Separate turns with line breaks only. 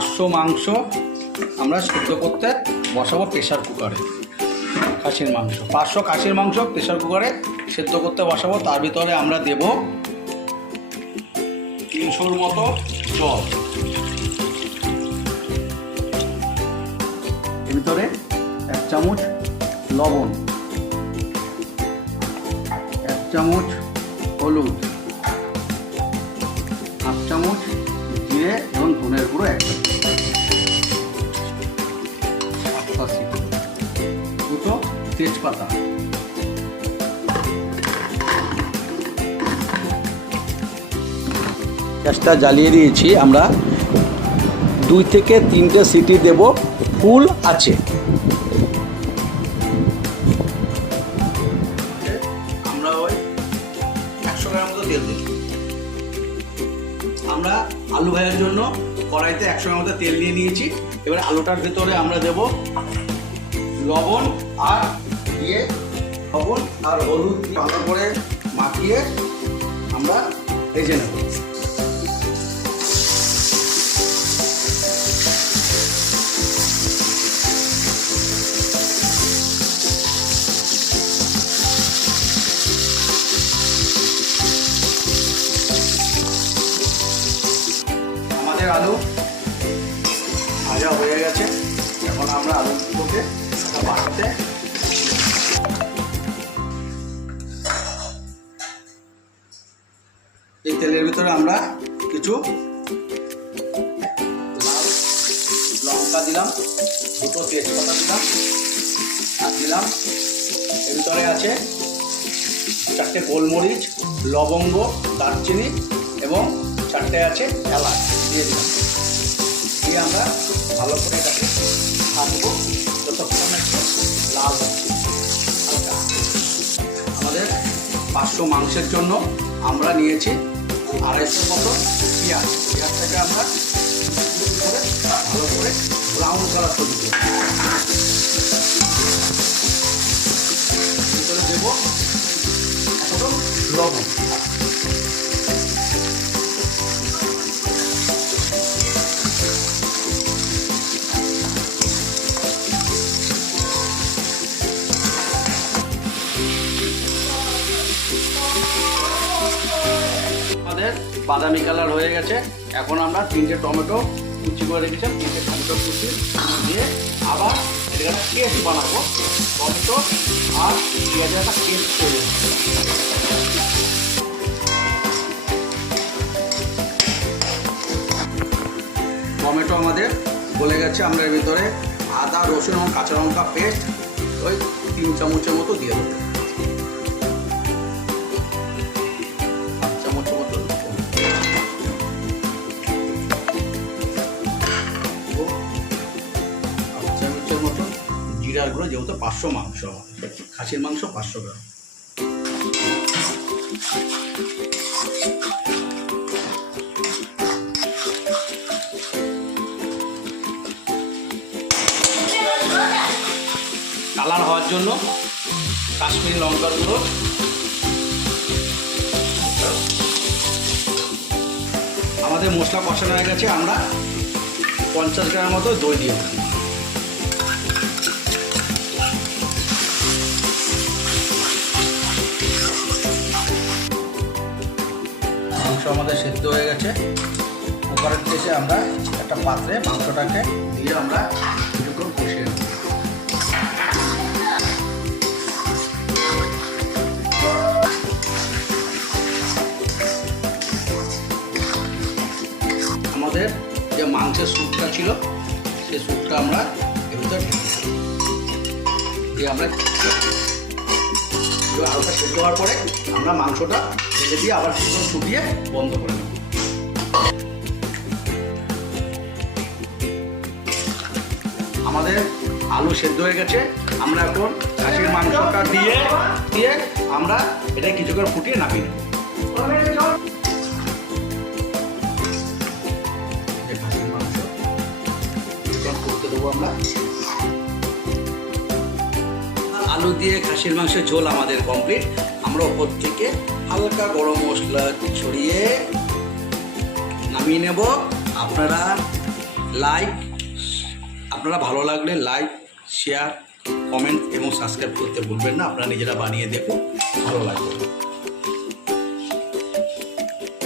পাঁচশো মাংস আমরা সিদ্ধ করতে বসাবো প্রেশার কুকারে খাসির মাংস। পাঁচশো খাসির মাংস প্রেশার কুকারে সেদ্ধ করতে বসাবো। তার ভিতরে আমরা দেব তিনশোর মতো জল। এর ভিতরে এক চামচ লবণ। এক চামচ হলুদ। হাফ চামচ জিরে এবং ধনের গুঁড়ো এক চামচ। তেজপাতা। গ্যাসটা জ্বালিয়ে দিয়েছি, আমরা দুই থেকে তিনটে সিটি দেব, ফুল আছে। আমরা ওই একশো গ্রাম মতো তেল দিই আমরা আলু ভাজার জন্য কড়াইতে একশো গ্রাম মতো তেল নিয়ে নিয়েছি। এবার আলুটার ভেতরে আমরা দেব লবণ আর দিয়ে লবণ আর হলুদ ভালো করে মাখিয়ে আমরা ভেজে নেব। আমাদের আলু ভাজা হয়ে গেছে। এখন আমরা আলুগুলোকে বাড়তে তেলের ভিতরে আমরা কিছু লঙ্কা দিলাম, দুটো তেজপাতা দিলাম, আর দিলাম, এর ভিতরে আছে চারটে গোলমরিচ, লবঙ্গ, দারচিনি এবং চারটে আছে এলাচ দিয়ে দিলাম। দিয়ে আমরা ভালো করে এটাকে ভাজবো যতক্ষণ লাল আমাদের পাঁচশো মাংসের জন্য আমরা নিয়েছি আড়াইশো মতো পেঁয়াজ। পেঁয়াজটাকে আমরা করে ভালো করে ব্রাউন কালার তৈরি ভিতরে দেবো একদম লবণ। বাদামি কালার হয়ে গেছে। এখন আমরা তিনটে টমেটো কুচি করে রেখেছিলাম। তিনটে টমেটো কুচি দিয়ে আবার একটা পেস্ট বানাবো। টমেটো আর পেঁয়াজের একটা পেস্ট হবে। টমেটো আমাদের গলে গেছে। আমরা এর ভিতরে আদা, রসুন এবং কাঁচা লঙ্কা পেস্ট ওই তিন চামচের মতো দিয়ে দেবো। গুঁড়ো যেহেতু পাঁচশো মাংস, খাসির মাংস পাঁচশো গ্রাম। কালার হওয়ার জন্য কাশ্মীরি লঙ্কার গুঁড়ো। আমাদের মশলা কষানো হয়ে গেছে, আমরা পঞ্চাশ গ্রামের মতো দই দিয়ে মাংস আমাদের সেদ্ধ হয়ে গেছে। কুকারের থেকে আমরা একটা পাত্রে মাংসটাকে দিয়ে আমরা কিছুক্ষণ কষিয়ে নেব। আমাদের যে মাংসের স্যুপটা ছিল সেই স্যুপটা আমরা এর দিয়ে আমরা আলুটা সেদ্ধ হওয়ার পরে আমরা মাংসটা ঢেলে দিয়ে আবার কিছুক্ষণ ফুটিয়ে বন্ধ করে নেব আমাদের আলু সেদ্ধ হয়ে গেছে। আমরা এখন খাসির মাংসটা দিয়ে দিয়ে আমরা এটা কিছুক্ষণ ফুটিয়ে নামিয়ে দেবো আলু দিয়ে খাসির মাংসের ঝোল আমাদের কমপ্লিট। আমরা ওপর থেকে হালকা গরম মশলা ছড়িয়ে নামিয়ে নেব। আপনারা লাইক আপনারা ভালো লাগলে লাইক শেয়ার কমেন্ট এবং সাবস্ক্রাইব করতে ভুলবেন না। আপনারা নিজেরা বানিয়ে দেখুন, ভালো লাগবে।